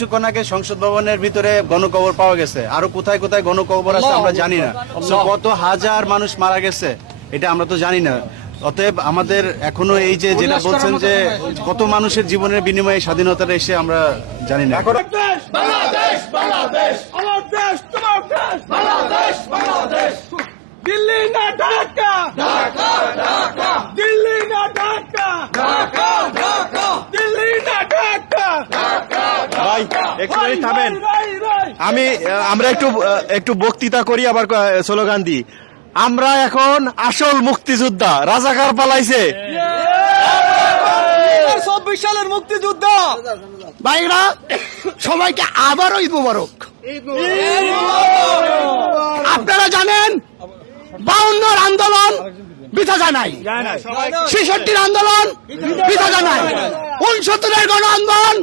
কিছুক্ষণ আগে সংসদ ভবনের ভিতরে গণকবর পাওয়া গেছে, আরো কোথায় কোথায় গণকবর আছে আমরা জানি না। কত হাজার মানুষ মারা গেছে এটা আমরা তো জানি না। অতএব আমাদের এখনো এই যে যেটা বলছেন যে কত মানুষের জীবনের বিনিময়ে স্বাধীনতাটা এসে আমরা জানি না। দিল্লি না ঢাকা, ঢাকা ঢাকা, দিল্লি না ঢাকা, ঢাকা ঢাকা, দিল্লি না ঢাকা, ঢাকা ভাই একটু মিনিট থামেন, আমরা একটু বক্তৃতা করি আবার স্লোগান দিই। আমরা এখন আসল মুক্তিযোদ্ধা, রাজাকার পালাইছে। 24 সালের মুক্তিযুদ্ধ ভাইরা সবাইকে আবারও ঈদ মোবারক। আপনারা জানেন 52 আন্দোলন বৃথা যায় নাই, 66 আন্দোলন বৃথা যায় নাই, 69 গণ আন্দোলন